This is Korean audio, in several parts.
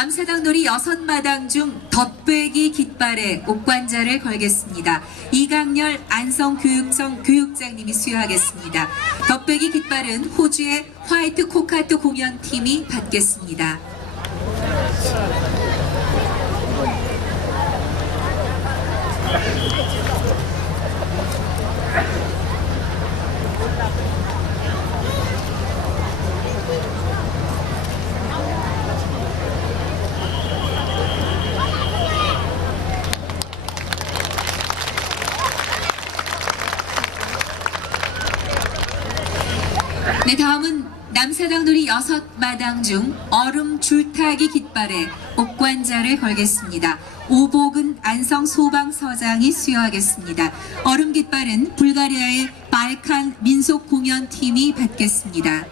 남사당 놀이 6마당 중 덧배기 깃발에 옥관자를 걸겠습니다. 이강렬 안성교육청 교육장님이 수여하겠습니다. 덧배기 깃발은 호주의 화이트 코카토 공연팀이 받겠습니다. 네, 다음은 남사당 놀이 6마당 중 얼음 줄타기 깃발에 옥관자를 걸겠습니다. 오복은 안성 소방서장이 수여하겠습니다. 얼음 깃발은 불가리아의 발칸 민속 공연팀이 받겠습니다.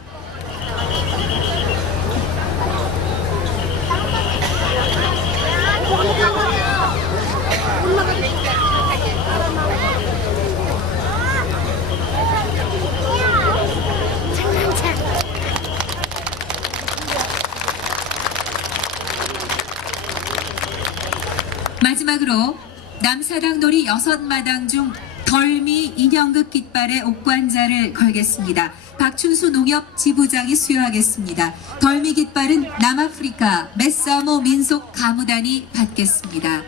마지막으로 남사당 놀이 6마당 중 덜미 인형극 깃발에 옥관자를 걸겠습니다. 박춘수 농협 지부장이 수여하겠습니다. 덜미 깃발은 남아프리카 메사모 민속 가무단이 받겠습니다.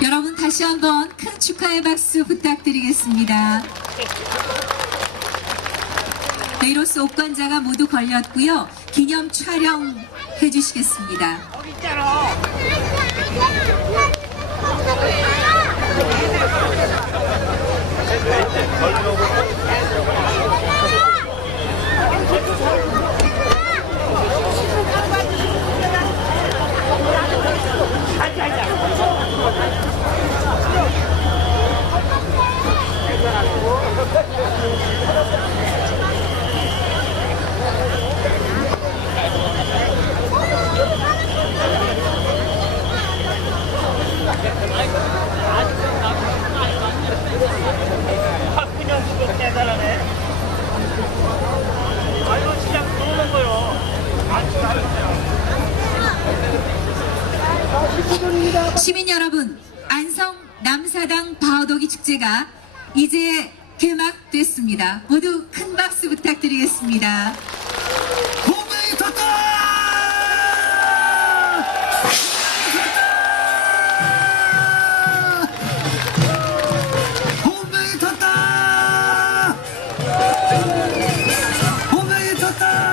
여러분 다시 한번 큰 축하의 박수 부탁드리겠습니다. 네, 이로써 옥관자가 모두 걸렸고요. 기념 촬영해 주시겠습니다. 시민 여러분, 안성 남사당 바오도기 축제가 이제 개막됐습니다. 모두 큰 박수 부탁드리겠습니다. 공명이 떴다! 공명이 떴다! 공명이 떴다!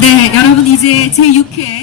네, 여러분 이제 제6회